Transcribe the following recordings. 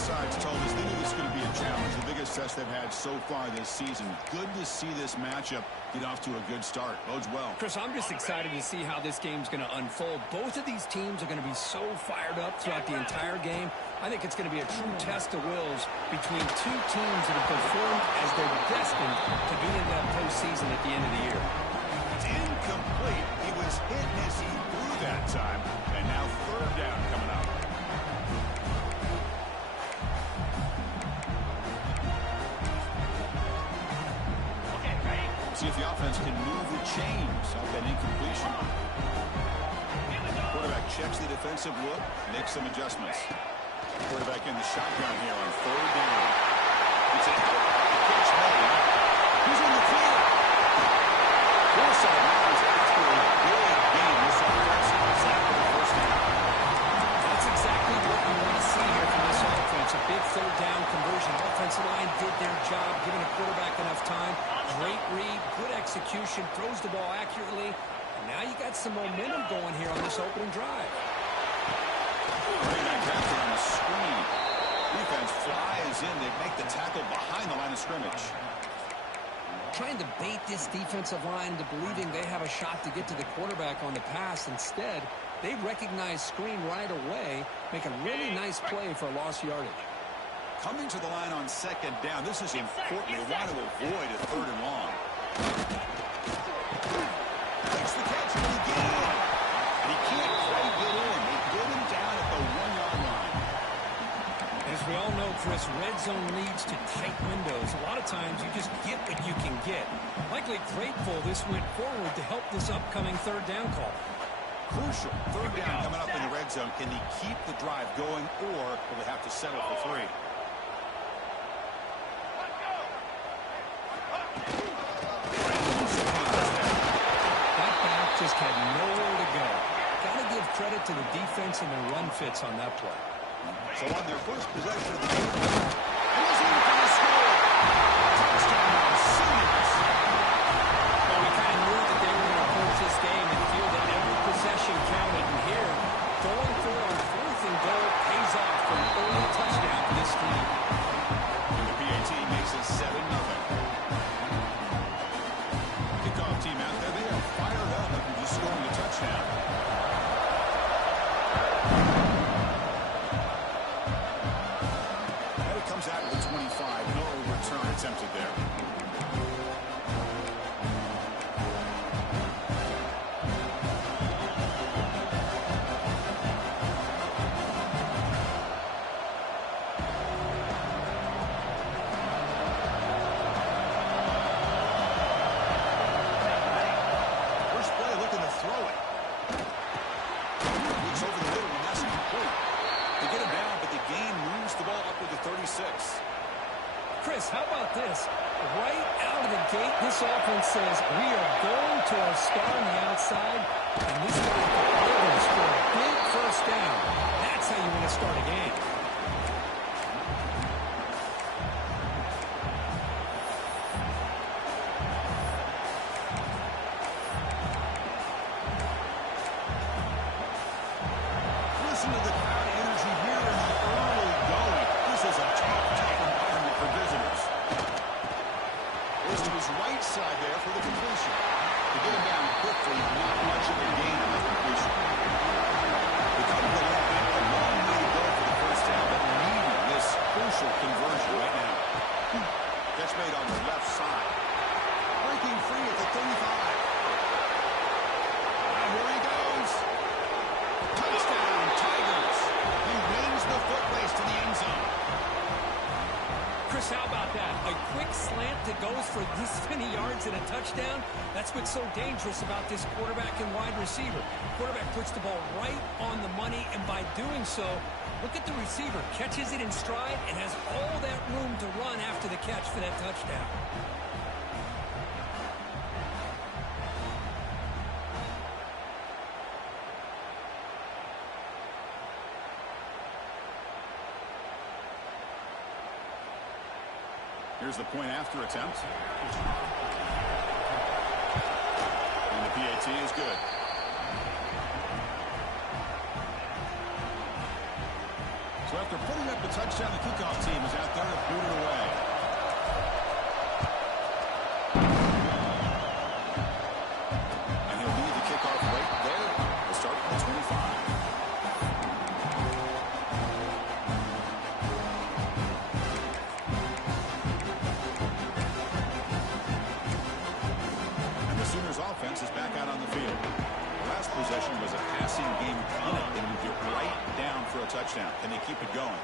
sides told us they knew this was going to be a challenge, the biggest test they've had so far this season. Good to see this matchup get off to a good start. Bodes well. Chris, I'm just excited to see how this game's going to unfold. Both of these teams are going to be so fired up throughout the entire game. I think it's going to be a true test of wills between two teams that have performed as they're destined to be in that postseason at the end of the year. It's incomplete. He was hit as he threw that time. And now third down coming up. See if the offense can move the chains off that incompletion. Quarterback checks the defensive look, makes some adjustments. Quarterback in the shotgun here on third down. It's a catch made. Who's in the field? Forsythe runs after a big gain. This offense is after the first down. That's exactly what you want to see here from this offense. A big third down conversion. Offensive line did their job, giving a quarterback enough time. Great read, good execution, throws the ball accurately. And now you got some momentum going here on this opening drive. Running back after on the screen. Defense flies in. They make the tackle behind the line of scrimmage. Trying to bait this defensive line into believing they have a shot to get to the quarterback on the pass. Instead, they recognize screen right away, make a really nice play for a lost yardage. Coming to the line on second down. This is important. They want to avoid a third and long. Makes the catch again. And he can't quite get in. They get him down at the 1-yard line. As we all know, Chris, red zone leads to tight windows. A lot of times you just get what you can get. Likely grateful this went forward to help this upcoming third down call. Crucial. Third down coming up in the red zone. Can he keep the drive going, or will they have to settle for 3? That back just had nowhere to go. Got to give credit to the defense and the run fits on that play. So on their first possession of the game, he was in for the score. Touchdown on Simmons. Well, we kind of knew that they were going to approach this game and feel that every possession counted. And here, going for a 4th and goal pays off for an early touchdown for this team. And the PAT makes it 7-0. Kickoff team out there, they are fired up after just scoring a touchdown. And it comes out to the 25. No return attempted there. Chris, how about this? Right out of the gate, this offense says we are going to our star on the outside, and this guy delivers for a big first down. That's how you want to start a game. Listen to the crowd energy here in the early going. This is a tough environment for visitors. Goes to his right side there for the completion. To get him down quickly, not much of a gain on the completion. The cut of the line, a long way to go for the first down, but needing this crucial conversion right now. Catch made on the left side. Breaking free at the 35. And here he goes. Touchdown, Tigers. He wins the foot race to the end zone. Chris, how about that? A quick slant that goes for this many yards and a touchdown. That's what's so dangerous about this quarterback and wide receiver. Quarterback puts the ball right on the money, and by doing so, look at the receiver. Catches it in stride and has all that room to run after the catch for that touchdown. Here's the point after attempt. And the PAT is good. So So after putting up the touchdown, the kickoff team is out there to boot it away. And he'll lead the kickoff right there. We'll start at the 25. Offense is back out on the field. Last possession was a passing game punt. They moved it right down for a touchdown. Can they keep it going?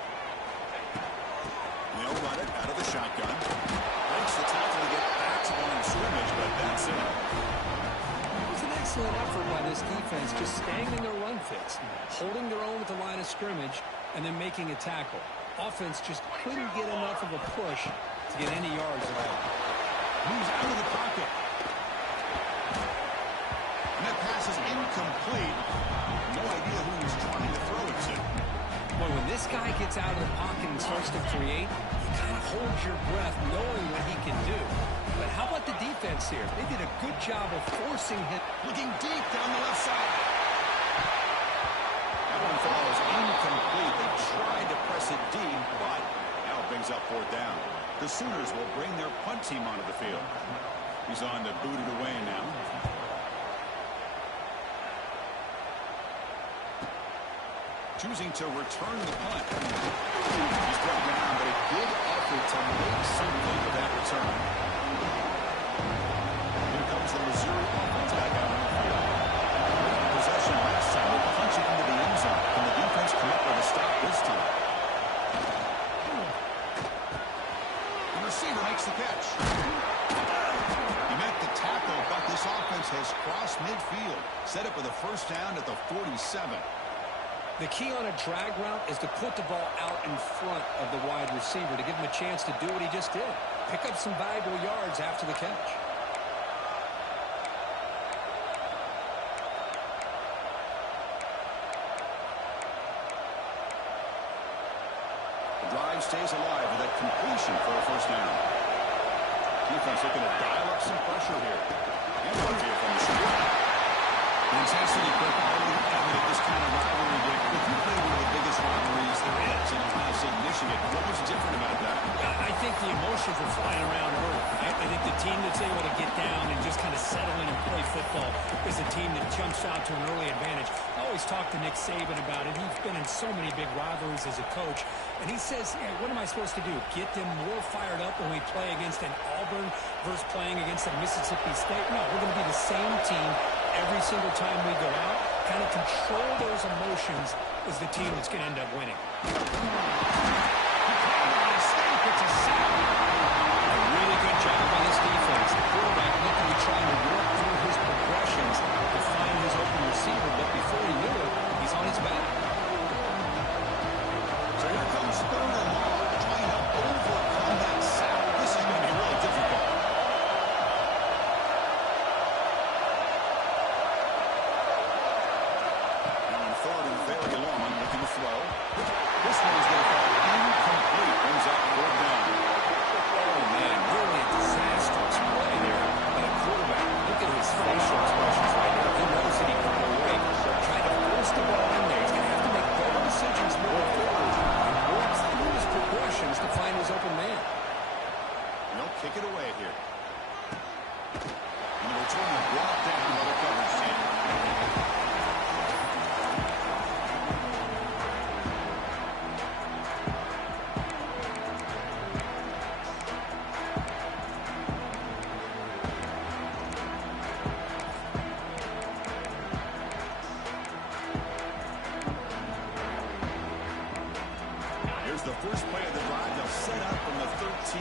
They'll run it out of the shotgun. Breaks the tackle to get back to the line of scrimmage, but that's it. It was an excellent effort by this defense, just staying in their run fits, holding their own at the line of scrimmage, and then making a tackle. Offense just couldn't get enough of a push to get any yards at all. Moves out of the pocket. And that pass is incomplete. No idea who he's trying to throw it to. Well, when this guy gets out of the pocket and starts to create, you kind of hold your breath knowing what he can do. But how about the defense here? They did a good job of forcing him. Looking deep down the left side. That one follows incomplete. They tried to press it deep, but now it brings up fourth down. The Sooners will bring their punt team onto the field. He's on to boot it away now. Choosing to return the punt. He's brought down, but a good effort to make something of that return. Here comes the Missouri offense back out on the field. Possession last time, they punch it into the end zone. Can the defense come up with a stop this time? The receiver makes the catch. He met the tackle, but this offense has crossed midfield. Set up with a first down at the 47. The key on a drag route is to put the ball out in front of the wide receiver to give him a chance to do what he just did. Pick up some valuable yards after the catch. The drive stays alive with that completion for a first down. Defense looking to dial up some pressure here. And one here from the street. The intensity provided evident this kind of rivalry, Rick. If you play one of the biggest rivalries there is in Ohio State, Michigan, what was different about that? I think the emotions were flying around early. I think the team that's able to get down and just kind of settle in and play football is a team that jumps out to an early advantage. I always talk to Nick Saban about it. He's been in so many big rivalries as a coach. And he says, hey, what am I supposed to do? Get them more fired up when we play against an Auburn versus playing against a Mississippi State? No, we're going to be the same team every single time we go out. Kind of control those emotions is the team that's going to end up winning. It's a sack. A really good job by this defense. The quarterback looking to try to work through his progressions to find his open receiver, but before he knew it, he's on his back. So here comes third and long, trying to overcome that sack. This is going to be really difficult. Now on third and very long, looking to throw. This one is going to fall incomplete. Brings up fourth down. Oh, man, really a disastrous play there by the quarterback. Look at his facial expressions right now. He knows that he got away. Trying to force the ball in there. He's going to have to make better decisions moving forward. And works through his progressions to find his open man. And they'll kick it away here. And the return is brought down by the coverage team. Here's the first play of the drive. They'll set up from the 13.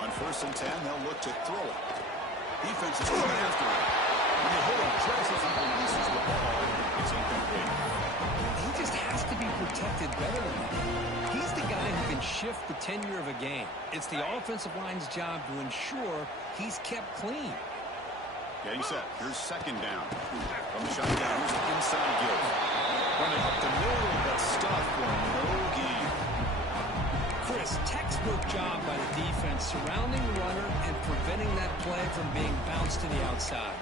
On first and 10, they'll look to throw it. Defense is coming after it. And the hitter presses and releases the ball. It's incomplete. He just has to be protected better than that. He's the guy who can shift the tenure of a game. It's the offensive line's job to ensure he's kept clean. Getting set. Here's second down. From the shotgun, here's an inside give. Running up the middle, but stuff for no gain. Chris, textbook job by the defense surrounding the runner and preventing that play from being bounced to the outside.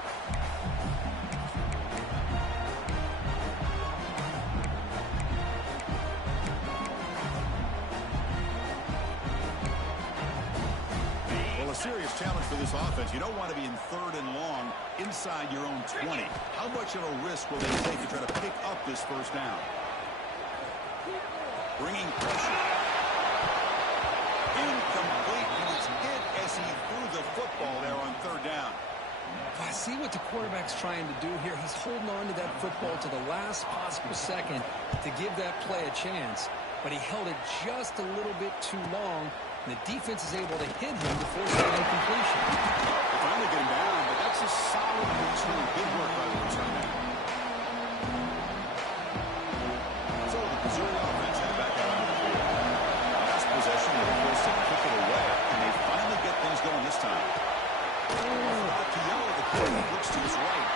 serious challenge for this offense. You don't want to be in third and long inside your own 20. How much of a risk will they take to try to pick up this first down? Bringing pressure. Incomplete, and it's hit as he threw the football there on third down. I see what the quarterback's trying to do here. He's holding on to that football to the last possible second to give that play a chance. But he held it just a little bit too long. And the defense is able to hit him to force that incompletion. They finally get him down, but that's a solid return. Good work by the return man. So the Missouri offense is back out on the field. Last possession, they were forced to kick it away, and they finally get things going this time. Out to Yellow, the quarterback looks to his right.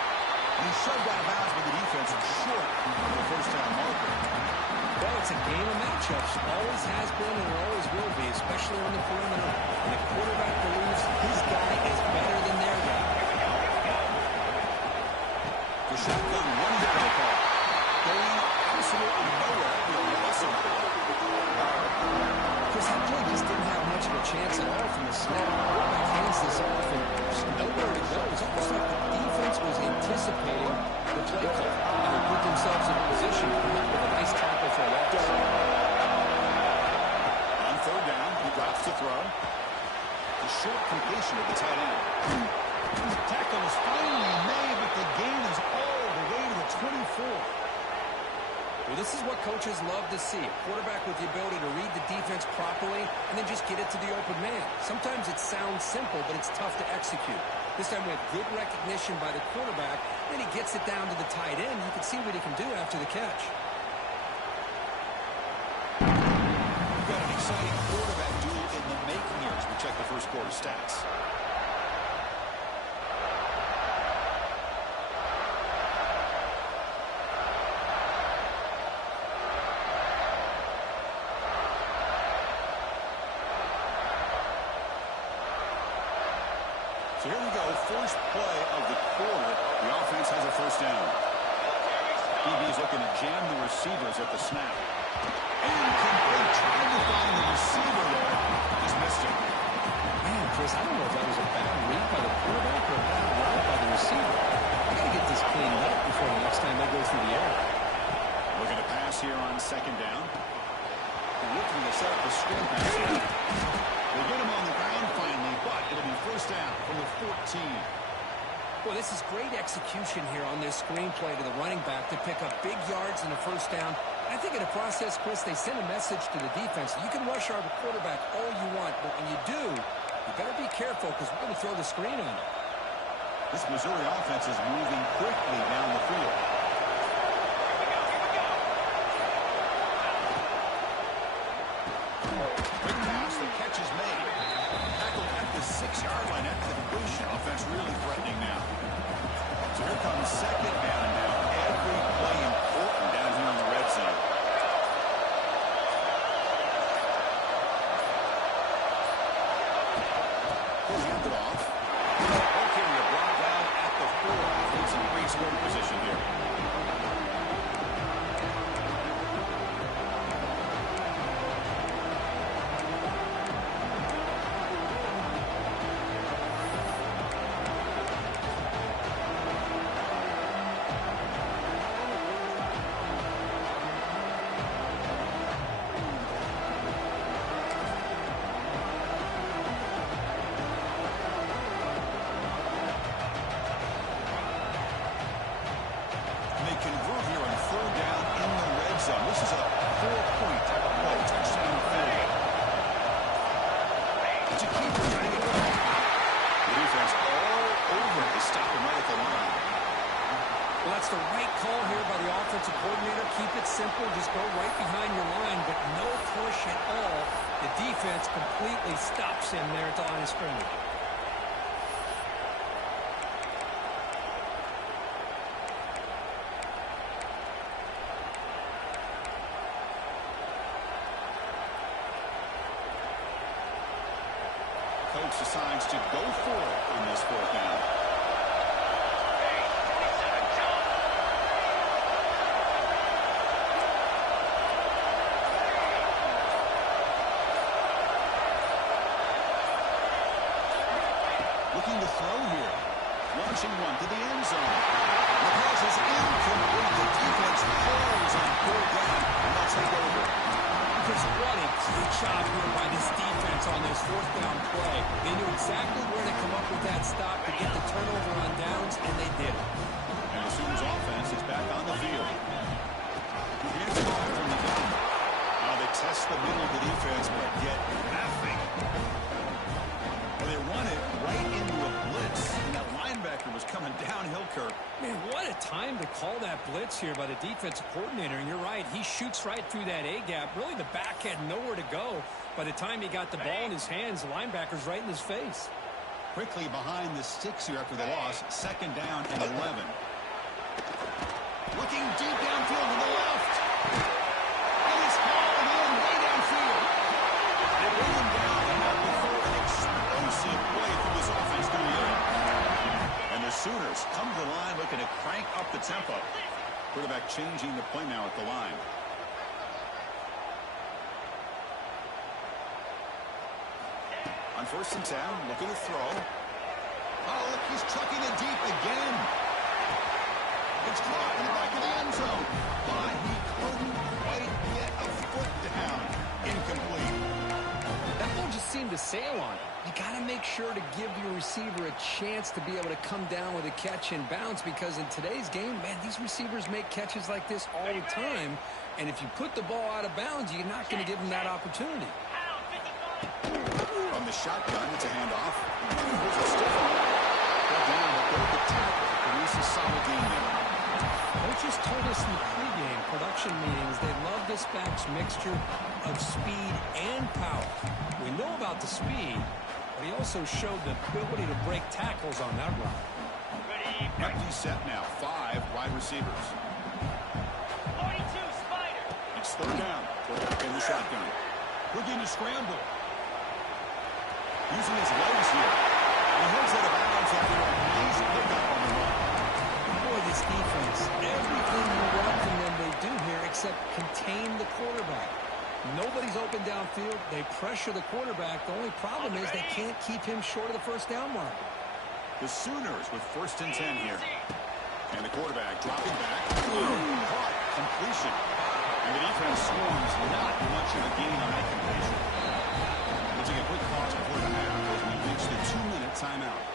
He's shoved out of bounds by the defense and short of the first down marker. Well, it's a game of matchups. Always has been and always will be, especially on the perimeter. And the quarterback believes his guy is better than their guy. The shotgun running play call. Going absolutely nowhere. Awesome. Chris, that play just didn't have much of a chance at all from the snap. The quarterback hands this off and there's nowhere to go. It's almost like the defense was anticipating the play call. And they put themselves in a position to come up with a nice tackle for a loss. On third down, he drops to throw. The short completion of the tight end. Tackle is finally made, but the gain is all the way to the 24. Well, this is what coaches love to see. A quarterback with the ability to read the defense properly and then just get it to the open man. Sometimes it sounds simple, but it's tough to execute. This time we have good recognition by the quarterback, and he gets it down to the tight end. You can see what he can do after the catch. We've got an exciting quarterback duel in the making here as we check the first quarter stats. So here we go, first play of the quarter. The offense has a first down. DB's looking to jam the receivers at the snap. Incomplete, trying to find the receiver there. Just missed him. Man, Chris, I don't know if that was a bad read by the quarterback or a bad route by the receiver. I got to get this cleaned up before the next time they go through the air. Looking to pass here on second down. They're looking to set up a screen pass here. They get him on the ground finally, but it'll be first down from the 14. Well, this is great execution here on this screenplay to the running back to pick up big yards and a first down. I think in the process, Chris, they send a message to the defense. You can rush our quarterback all you want, but when you do, you better be careful because we're going to throw the screen on him. This Missouri offense is moving quickly down the field. Quick pass, the catch is made. Tackled at the 6-yard line after the completion. Offense really threatening now. So here comes second down now. Every play important down here in the red zone. He'll hand it off. Okay, a block down at the 4. Offense in great scoring position here. Convert here on third down in the red zone. This is a 4-point type of play. Touchdown field. It's a keeper trying to get it. The defense all over it to stop him right at the line. Well, that's the right call here by the offensive coordinator. Keep it simple. Just go right behind your line, but no push at all. The defense completely stops him there at the line of scrimmage. Coach decides to go for it on this fourth down. looking to throw here. Launching one to the end zone. The pass is incomplete. The defense falls on third down, and they'll take over. Because what a great job here by this defense on this fourth down play. They knew exactly where to come up with that stop to get the turnover on downs, and they did it. And the Sooners offense is back on the field. Hands it off from the gun. They test the middle of the defense, but get nothing. Well, they run it right into a blitz, and that linebacker was coming downhill, Kirk. Man, what a time to call that blitz here by the defensive coordinator. And you're right, he shoots right through that A-gap. Really, the back had nowhere to go. By the time he got the ball in his hands, the linebacker's right in his face. Quickly behind the sticks here after the loss. Second down and 11. Looking deep downfield to the left. And he's hauled in way downfield. They bring him down and not before an explosive play through this offense through the air. And the Sooners come to the line looking to crank up the tempo. Quarterback changing the play now at the line. On 1st and 10, looking to throw. Oh, look, he's chucking it deep again. It's caught in the back of the end zone. But he couldn't quite get a foot down. Incomplete. That ball just seemed to sail on it. You got to make sure to give your receiver a chance to be able to come down with a catch and bounce, because in today's game, man, these receivers make catches like this all the time. And if you put the ball out of bounds, you're not going to give them that opportunity. From the shotgun, it's a handoff. Here's a stiff one. They're down, but they're the tackle. Produce a solid game there. Coaches told us in the pregame production meetings they love this back's mixture of speed and power. We know about the speed, but he also showed the ability to break tackles on that run. Empty set now. 5 wide receivers. 42 Spider. It's third down. Quarterback in the shotgun. Looking to scramble. Using his legs here. He heads out of bounds after a nice pickup on the run. Boy, this defense, everything you want from them they do here except contain the quarterback. Nobody's open downfield. They pressure the quarterback. The only problem is they can't keep him short of the first down mark. The Sooners with 1st and 10 here. And the quarterback dropping back. Caught. Completion. And the defense swarms not much of a gain on that completion. We'll take a quick pause before the half as we reach the 2-minute timeout.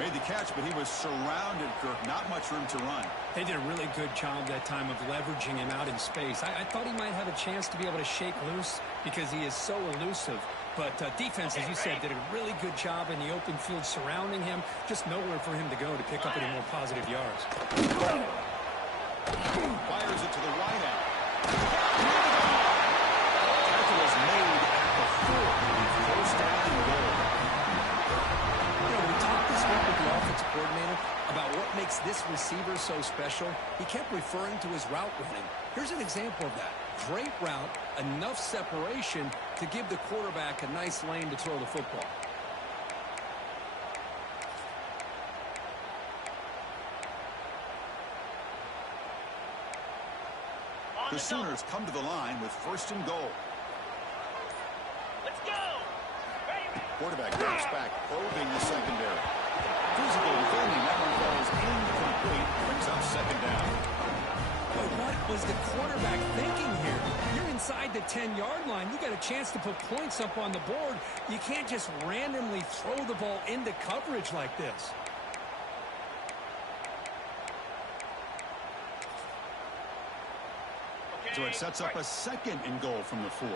Made the catch, but he was surrounded, Kirk. Not much room to run. They did a really good job that time of leveraging him out in space. I thought he might have a chance to be able to shake loose because he is so elusive. But defense, as you said, did a really good job in the open field surrounding him. Just nowhere for him to go to pick up any more positive yards. Fires it to the wide out. Tackle was made at the 4. 1st down and goal. We talked this week with the offensive coordinator about what makes this receiver so special. He kept referring to his route running. Here's an example of that. Great route, enough separation to give the quarterback a nice lane to throw the football. The Sooners come to the line with 1st and goal. Let's go. Ready. Quarterback drops back, probing the secondary. Physical defending, that one falls incomplete, brings up 2nd down. But what was the quarterback thinking here? You're inside the 10-yard line. You got a chance to put points up on the board. You can't just randomly throw the ball into coverage like this. So it sets up a 2nd and goal from the 4.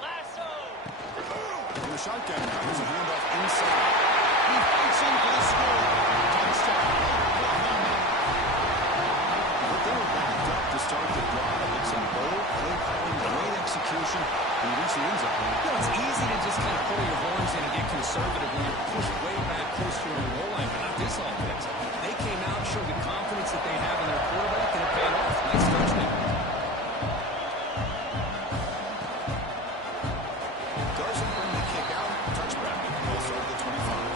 Lasso. From the shotgun now, here's a handoff inside. He fights in for the score. Touchdown. But they were backed up to start the drive with some bold play calling, great execution, and reach the end zone. It's easy to just kind of pull your horns in and get conservative when you're pushed way back close to your goal line, but not this offense. They came out, showed the confidence that they have in their quarterback, and it paid off. Nice touchdown. Doesn't bring the kick out. Touchback. They'll serve the 25.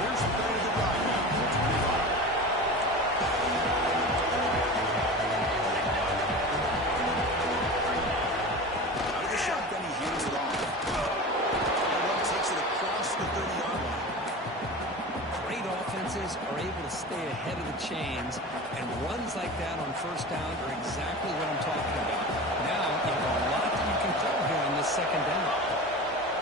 There's a better to drive now. The 25. to stay ahead of the chains, and runs like that on first down are exactly what I'm talking about. Now you have a lot that you can call here on this second down.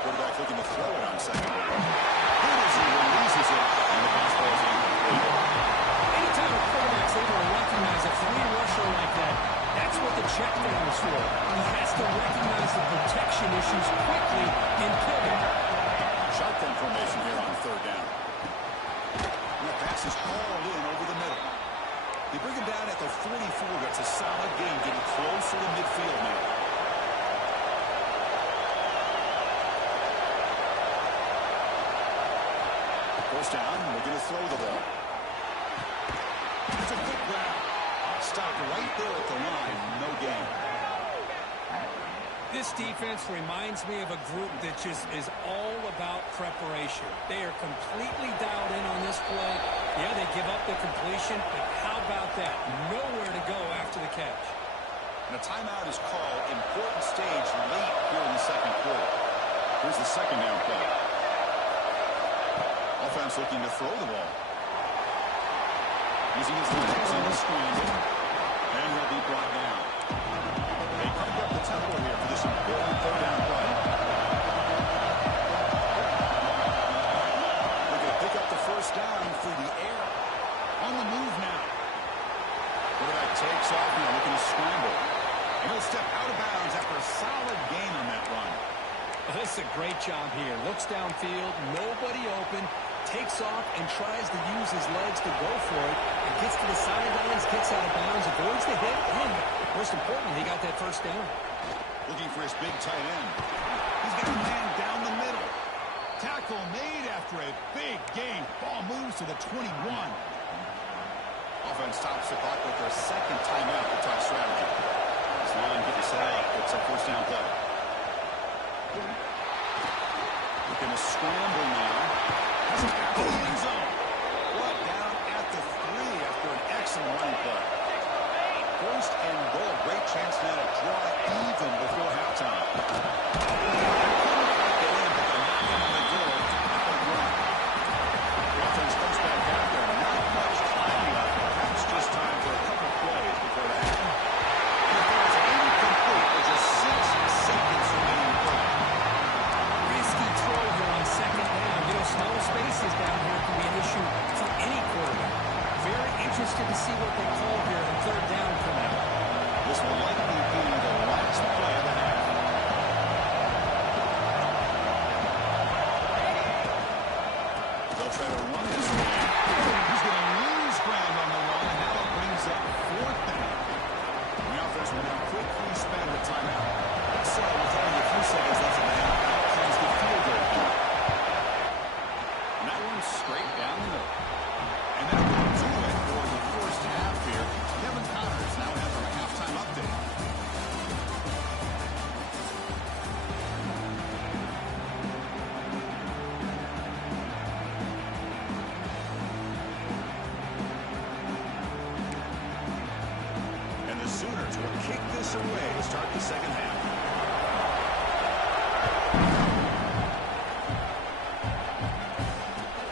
Quarterback looking to throw it on second down. He releases it, and the pass ball is incomplete. Anytime a quarterback's able to recognize a free rusher like that, that's what the check down is for. He has to recognize the protection issues quickly and pivot. Shotgun formation here on third down. And the pass is hauled in over the middle. They bring him down at the 44. That's a solid game, getting closer to midfield now. First down, looking to throw the ball. It's a quick grab. Stopped right there at the line. No gain. This defense reminds me of a group that just is all about preparation. They are completely dialed in on this play. Yeah, they give up the completion, but how about that? Nowhere to go after the catch. And a timeout is called. Important stage late here in the second quarter. Here's the second down play. Offense looking to throw the ball. Using his legs on the scramble. And he'll be brought down. They crank up the tempo here for this important third down play. Looking to pick up the first down through the air. On the move now. Quarterback takes off now, looking to scramble. And he'll step out of bounds after a solid gain on that run. This is a great job here. Looks downfield, nobody open, takes off and tries to use his legs to go for it. And gets to the sidelines, gets out of bounds, avoids the hit, and most importantly, he got that first down. Looking for his big tight end. He's got a man down the middle. Tackle made after a big gain. Ball moves to the 21. Offense stops the clock with their second timeout to talk strategy. This line getting set up. It's a first down play. Looking to scramble now. Has it back in the end zone. Brought down at the 3 after an excellent running play. First and goal. Great chance now to draw even before halftime. Offense comes back out there. Not much time left. Perhaps just time for a couple plays before the half. And the throw is incomplete with just 6 seconds remaining in play. Risky throw here on second down. You know, small spaces down here can be an issue for any quarterback. Very interested to see what they call here on third down coming out. This will likely be the last play of the half. They'll try to run this one. He's going to lose ground on the run, and now it brings up fourth down. The offense will now quickly spend the timeout. So, with only a few seconds left in the half, out comes the field goal kick. And that one's straight down the middle. And that will do it for the first half here. Kevin Connors now has our halftime update. And the Sooners will kick this away to start the second half.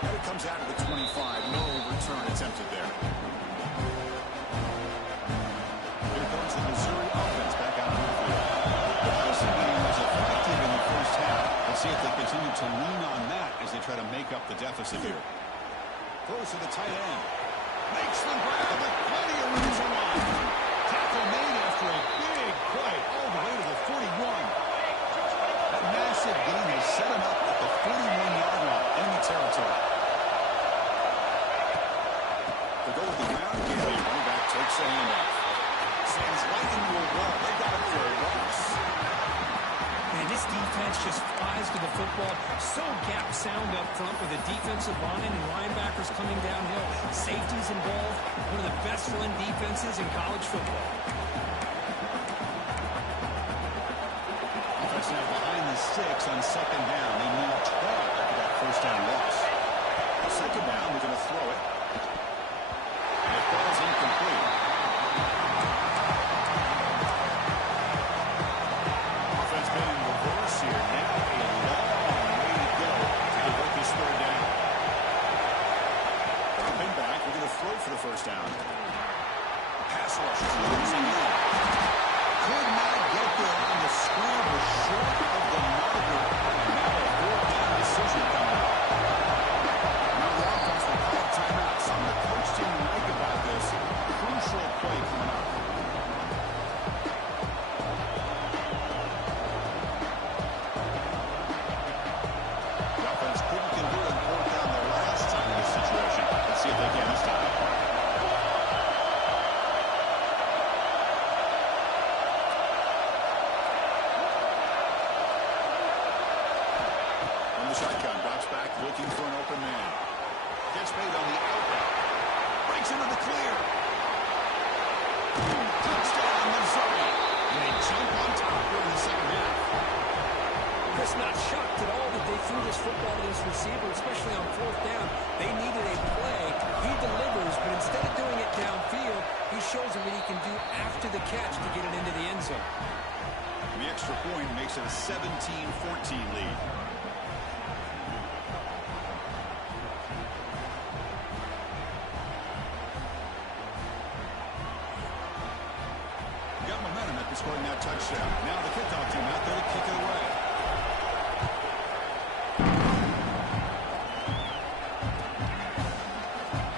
And it comes out of the 25. No return attempted there. Here comes the Missouri offense back out on the field. The passing game was effective in the first half. Let's see if they continue to lean on that as they try to make up the deficit here. Throws to the tight end. Makes the grab with plenty of room to run. Tackle made after a big play all the way to the 41. That massive gain has set him up at the 41-yard line in the territory. To go with the ground game, the running back takes the handoff. Sands right into a wall. They got it for a loss. Man, this defense just flies to the football. So gap sound up front with the defensive line and linebackers coming downhill. Safeties involved. One of the best run defenses in college football. Offense now behind the 6 on second down. They need 12 after that first down loss. Second down, they're going to throw it. And it falls incomplete. Offense been in reverse here. Now a long way to go to convert this third down. Dropping back, we're going to first down. Pass rush closing in. Could not get there on the scramble, short of the marker. And now a fourth down decision coming up. Now the offense will call a timeout. Something the coach didn't like about this. Crucial play coming up. The offense couldn't convert on fourth down the last time in this situation. Let's see if they can this time. On the shotgun, drops back, looking for an open man. Gets made on the outlet. Breaks into the clear. Touchdown, Missouri. And they jump on top here in the second half. Chris, not shocked at all that they threw this football to this receiver, especially on fourth down. They needed a play. He delivers, but instead of doing it downfield, he shows them what he can do after the catch to get it into the end zone. The extra point makes it a 17-14 lead. Got momentum after scoring that touchdown. Now the kickoff team out there to kick it away.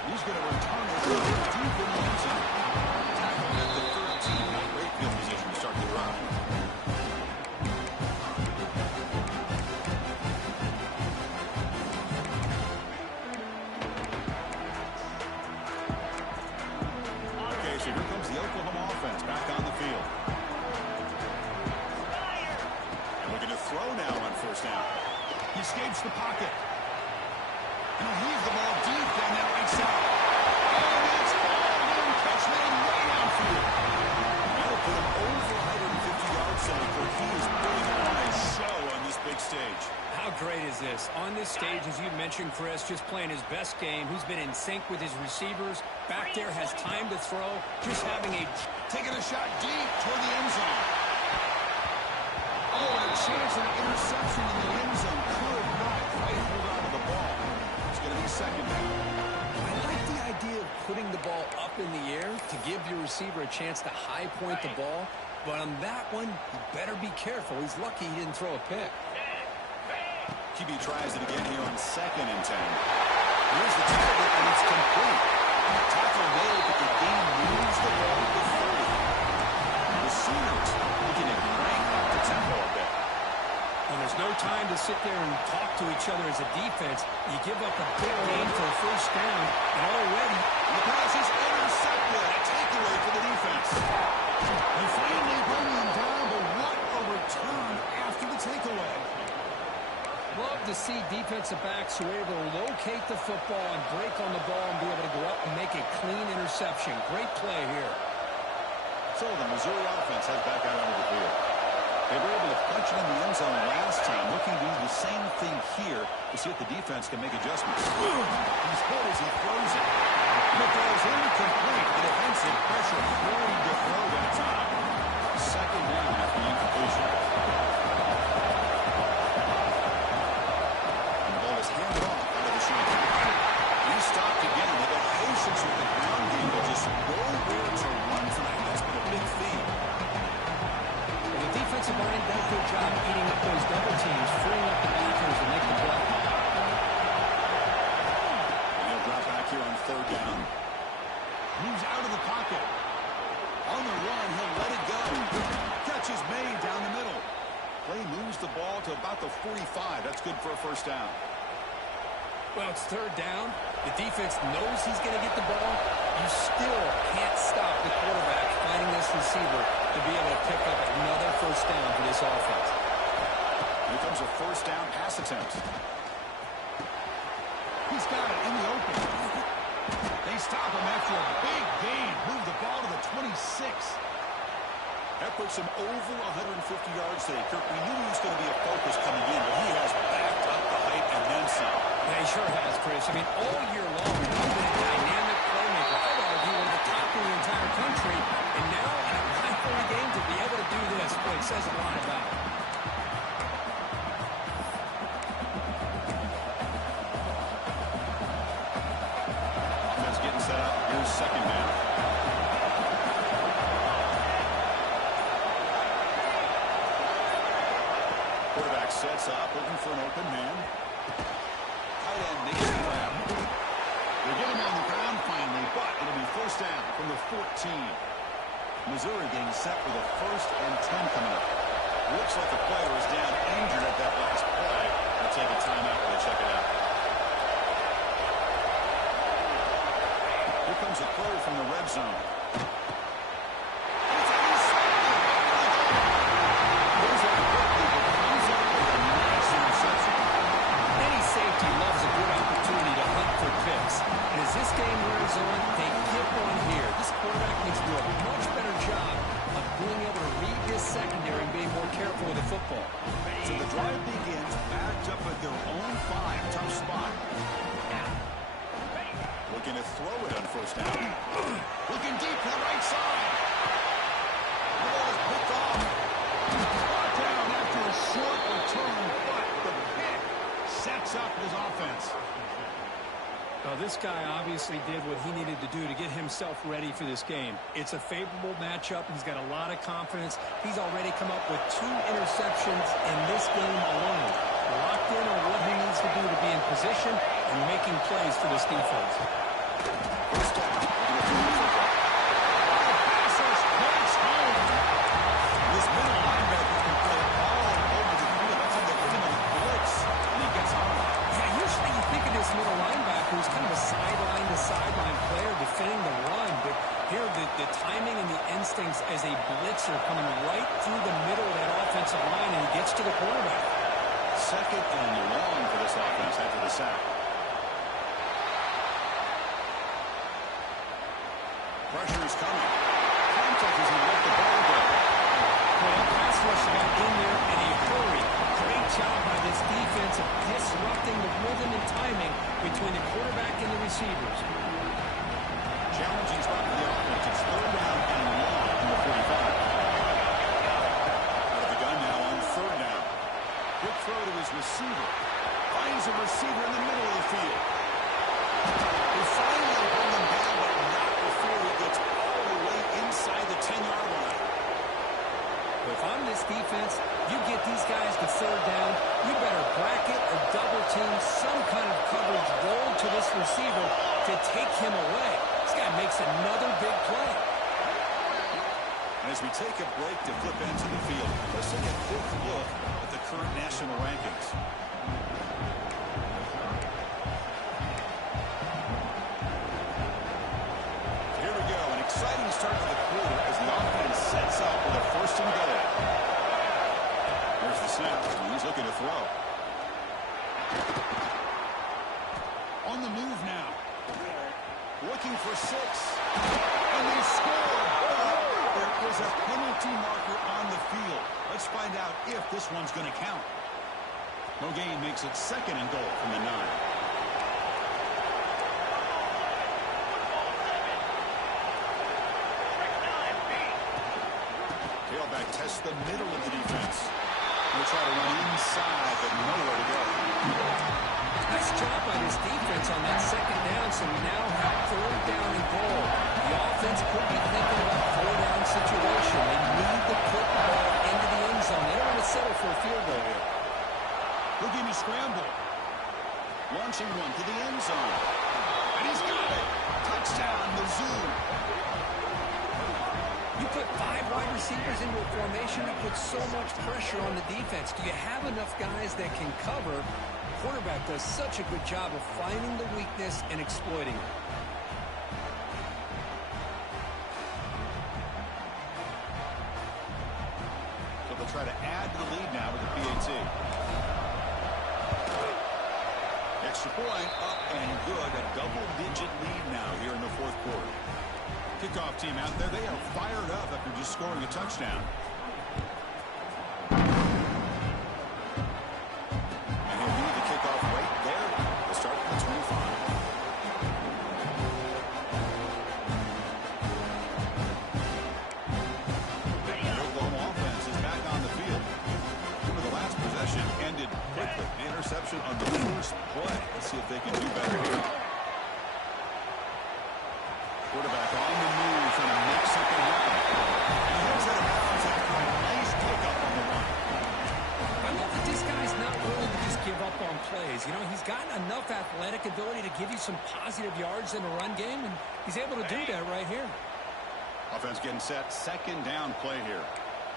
He's going to return it deep in the end zone. Tackling at the 13. Not great field position to start the drive. Okay, so here comes the Oklahoma offense back on the field. And looking to throw now on first down. He escapes the pocket. And he'll leave the ball deep down that right side. And it's hauled in, catch made way downfield. That'll put him over 150 yards, Sonny Kirk. He is putting on a show on this big stage. How great is this? On this stage, as you mentioned, Chris, just playing his best game. He's been in sync with his receivers. Back there, has time to throw. Just having a... Taking a shot deep toward the end zone. Oh, and a chance at an interception in the end zone. Could not quite hold on to the ball. It's going to be second down. I like the idea of putting the ball up in the air to give your receiver a chance to high point the ball. But on that one, you better be careful. He's lucky he didn't throw a pick. QB tries it again here on 2nd and 10. Here's the target, and it's complete. Tackle made, but the game moves the ball to 30. The Sooners looking to crank up the tempo a bit. And there's no time to sit there and talk to each other as a defense. You give up a big gain for a first down, and already... The pass is intercepted. A takeaway for the defense. They finally bring him down, but what a return after the takeaway. Love to see defensive backs who are able to locate the football and break on the ball and be able to go up and make a clean interception. Great play here. So the Missouri offense heads back out onto the field. They were able to punch it in the end zone last time, looking to do the same thing here to see if the defense can make adjustments. He's hit as he throws it. The ball's incomplete. The defensive pressure flowing to throw that time. Second down after the incompletion. And the ball is handed off out of the shotgun. He's stopped again. They got patience with the ground game, but just nowhere to run tonight. That's been a big theme. The defensive line done a good job eating up those double teams, freeing up the backers to make the play. And he'll drop back here on 3rd down. Moves out of the pocket. On the run, he'll let it go. Catch is made down the middle. Play moves the ball to about the 45. That's good for a first down. Well, it's 3rd down. The defense knows he's going to get the ball. You still can't stop the quarterback finding this receiver to be able to pick up another first down for this offense. Here comes a first down pass attempt. He's got it in the open. They stop him after a big gain. Move the ball to the 26. That puts him over 150 yards today. Kirk, we knew he was going to be a focus coming in, but he has backed up the height and then some. Yeah, he sure has, Chris. I mean, all year long, he's been a dynamic playmaker. I'd argue one of the top in the entire country. And now, in a rivalry game, to be able to do this, boy, it says a lot about him. Offense getting set up. Here's 2nd sets up, looking for an open man. Tight end makes the grab. They get him on the ground finally, but it'll be first down from the 14. Missouri getting set for the 1st and 10 coming up. Looks like the player is down injured at that last play. They'll take a timeout while they check it out. Here comes a throw from the red zone. Any safety loves a good opportunity to hunt for picks. And as this game wears on, they get one here. This quarterback needs to do a much better job of being able to read this secondary and being more careful with the football. So the drive begins backed up at their own 5. Tough spot. Looking to throw it on first down. Looking deep to the right side. The ball is picked off. Brought down after a short return, but the pick sets up his offense. Well, this guy obviously did what he needed to do to get himself ready for this game. It's a favorable matchup. He's got a lot of confidence. He's already come up with 2 interceptions in this game alone. Locked in on what he needs to do to be in position and making plays for this defense. First down. Passes points home. This middle linebacker can play all over the field. That's how they put him in a blitz, and he gets home. Yeah, usually you think of this middle linebacker who's kind of a sideline-to-sideline player defending the run, but here the timing and the instincts as a blitzer coming right through the middle of that offensive line, and he gets to the quarterback. 2nd and long for this offense after the sack. Pressure is coming. Contact as he let the ball go. Well, that pass rush got in there in a hurry. Great job by this defense of disrupting the rhythm and timing between the quarterback and the receivers. Challenging spot for the offense. It's 3rd down and long from the 45. Out of the gun now on 3rd down. Quick throw to his receiver. Finds a receiver in the middle of the field. He finally pulled him down, but not before he gets all the way inside the 10-yard line. If I'm this defense, you get these guys to 3rd down, you better bracket or double team some kind of coverage roll to this receiver to take him away. This guy makes another big play. And as we take a break to flip into the field, let's take a quick look at the current national rankings. Here we go, an exciting start to the quarter as the offense sets up with a 1st and goal. Here's the snap, and he's looking to throw. On the move now. Looking for 6. And they score. There is a penalty marker on the field. Let's find out if this one's going to count. No gain makes it 2nd and goal from the 9. Tailback tests the middle of the defense. We'll try to run inside, but nowhere to go. Nice job by this defense on that 2nd down, so we now have 3rd down and goal. The offense could be thinking about 4-down situation. They need to put the ball into the end zone. They don't want to settle for a field goal here. Looking to scramble. Launching one to the end zone. And he's got it. Touchdown, Mizzou. You put 5 wide receivers into a formation that puts so much pressure on the defense. Do you have enough guys that can cover? Quarterback does such a good job of finding the weakness and exploiting it. So they'll try to add to the lead now with the PAT. Extra point, up and good. A double-digit lead now here in the 4th quarter. Kickoff team out there. They are fired up after just scoring a touchdown. And he'll lead the kickoff right there. They'll start from the 25. The Oklahoma offense is back on the field. Remember the last possession ended quickly. The interception on the first play. Let's see if they can do better here. Quarterback on the move, trying to make something happen. And he heads out of bounds after a nice pickup on the run. I love that this guy's plays. You know, he's got enough athletic ability to give you some positive yards in a run game, and he's able to do that right here. Offense getting set. Second down play here.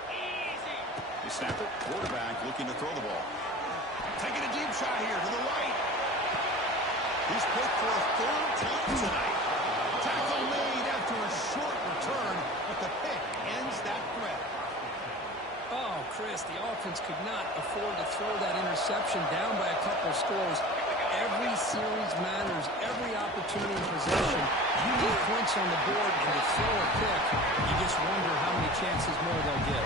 Easy. They snap it. Quarterback looking to throw the ball. Taking a deep shot here to the right. He's picked for a third time tonight. Tackle made after a short return, but the pick ends that threat. Oh, Chris, the offense could not afford to throw that interception down by a couple of scores. Every series matters. Every opportunity in possession. You get points on the board, and to throw a pick, you just wonder how many chances more they'll get.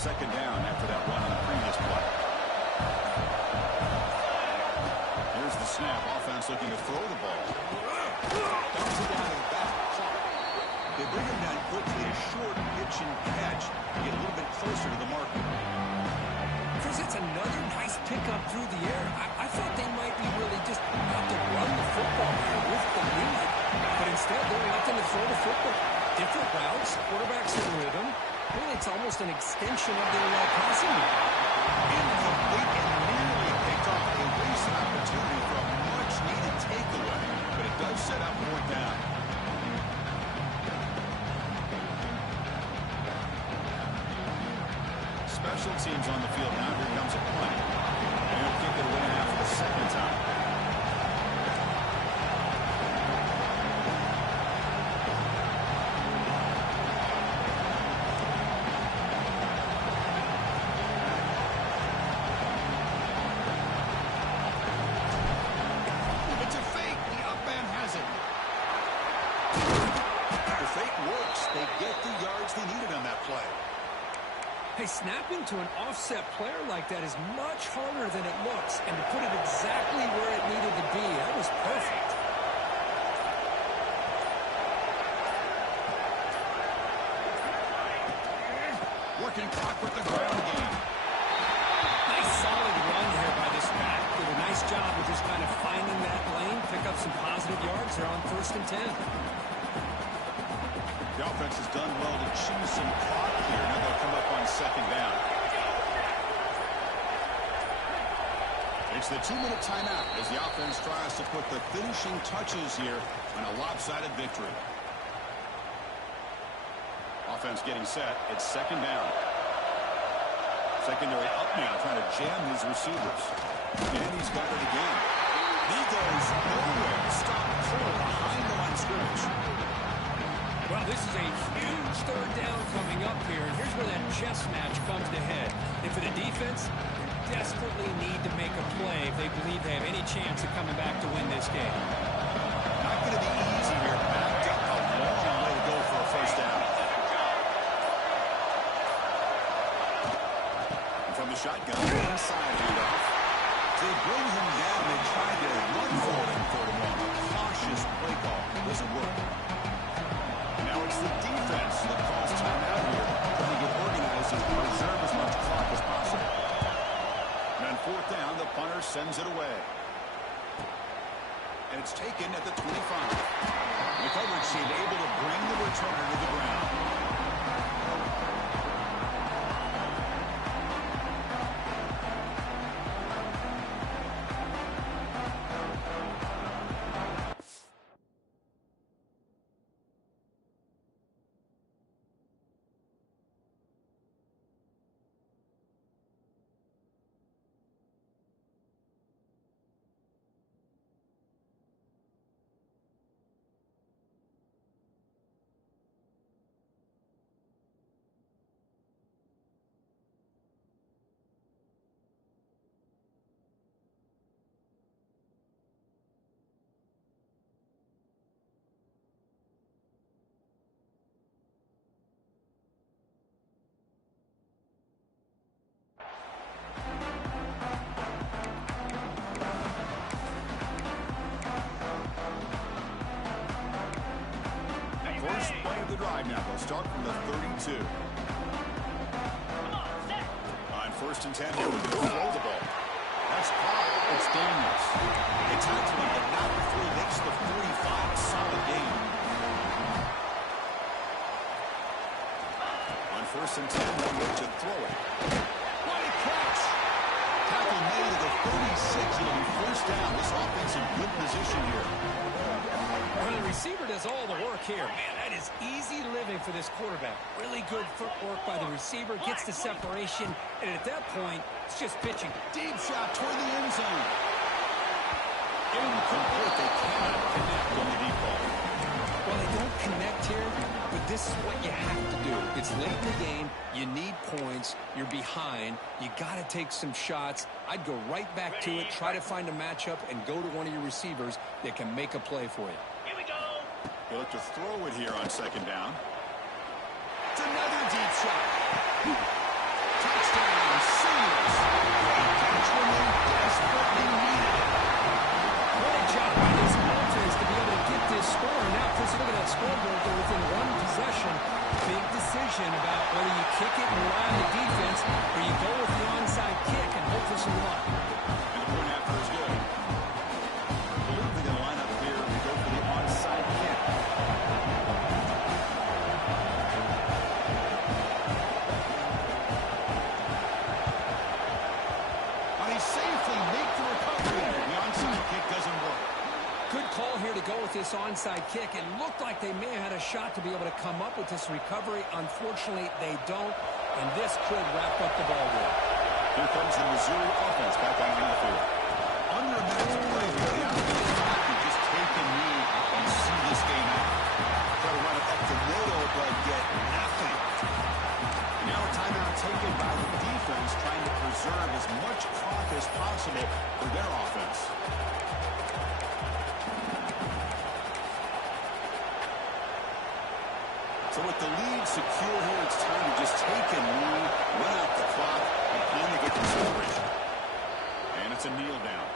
Second down after that run on the previous play. Here's the snap. Offense looking to throw the ball. Dumps it down and back. They bring him down quickly. A short pitch and catch to get a little bit closer to the marker. Chris, it's another nice pickup through the air. I thought they might be really just out to run the football here with the lead. But instead, they're opting to throw the football. Different routes, quarterbacks in rhythm. Really, it's almost an extension of their passing game. Incomplete and nearly picked off a recent opportunity for a much-needed takeaway. But it does set up fourth down. Special teams on the field now. Here comes a punt. And he'll kick it away now for the second time. It's a fake. The up man has it. The fake works. They get the yards they needed on that play. Hey, snapping to an offset player like that is much harder than it looks. And to put it exactly where it needed to be, that was perfect. Working clock with the ground game. Nice solid run here by this back. Did a nice job of just kind of finding that lane, pick up some positive yards. They're on 1st and 10. The offense has done well to chew some clock here. Now they'll come up on second down. It's the 2-minute timeout as the offense tries to put the finishing touches here on a lopsided victory. Offense getting set. It's second down. Secondary up now, trying to jam his receivers. And he's got it again. He goes nowhere. Stop Cole behind the line of scrimmage. Well, this is a huge third down coming up here. And here's where that chess match comes to head. And for the defense, they desperately need to make a play if they believe they have any chance of coming back to win this game. Not going to be easy here. Backed up a long way to go for a first down. And from the shotgun, inside handoff. They bring him down. They try to run for it in 3rd and 1. A cautious play call. Doesn't work. Now it's the defense that calls timeout here, trying to get organized and preserve as much clock as possible. And on 4th down, the punter sends it away. And it's taken at the 25. The coverage team able to bring the returner to the ground. First play of the drive now. They'll start from the 32. Come on, set. On 1st and 10 here, we're going to throw the ball. That's caught. It's Daniels. They tackle him, but not before he makes the 45. A solid game. first and 10, nowhere to throw it. What a catch! Tackle made at the 36. It'll be first down. This offense in good position here. Well, the receiver does all the work here. Man, that is easy living for this quarterback. Really good footwork by the receiver. Gets the separation. And at that point, it's just pitching. Deep shot toward the end zone. Incomplete. They cannot connect on the deep ball. Well, they don't connect here, but this is what you have to do. It's late in the game. You need points. You're behind. You got to take some shots. I'd go right back to it, try to find a matchup, and go to one of your receivers that can make a play for you. Here we go. He'll have to throw it here on second down. It's another deep shot. Touchdown, Sooners. Catch when they desperately needed it. What a job by this offense to be able to get this score. Now, Chris, look at that scoreboard. They're within one possession. Big decision about whether you kick it and rely on the defense or you go with the onside kick and hope for some luck. And the point after is good. I believe they're going to line up here and go for the onside kick. But he safely make the recovery. The onside kick doesn't work. Good call here to go with this onside kick. It looked like they may have had a shot to be able to come up with this recovery. Unfortunately, they don't, and this could wrap up the ball game. Here comes the Missouri offense back on the field. Under a minute to play here. The Alabama have to just take a knee and see this game out. Try to run it up the middle, but get nothing. Now a timeout taken by the defense, trying to preserve as much clock as possible for their offense. So with the lead secure here, it's time to just take a knee, run out the clock, and finally get the celebration. And it's a kneel down.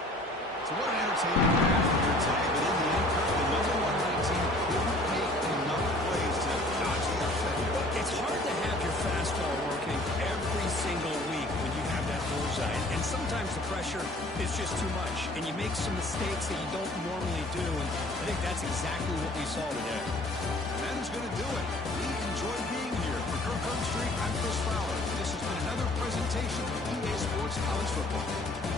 So what an entertaining half here today. But in the end, the number one ranked team couldn't make enough plays to dodge the upset. It's hard to have your fastball working every single week when you have that bullseye. And sometimes the pressure is just too much. And you make some mistakes that you don't normally do. And I think that's exactly what we saw today. And that is going to do it. We enjoyed being here. For Kirk Herbstreit, I'm Chris Fowler. This has been another presentation of EA Sports College Football.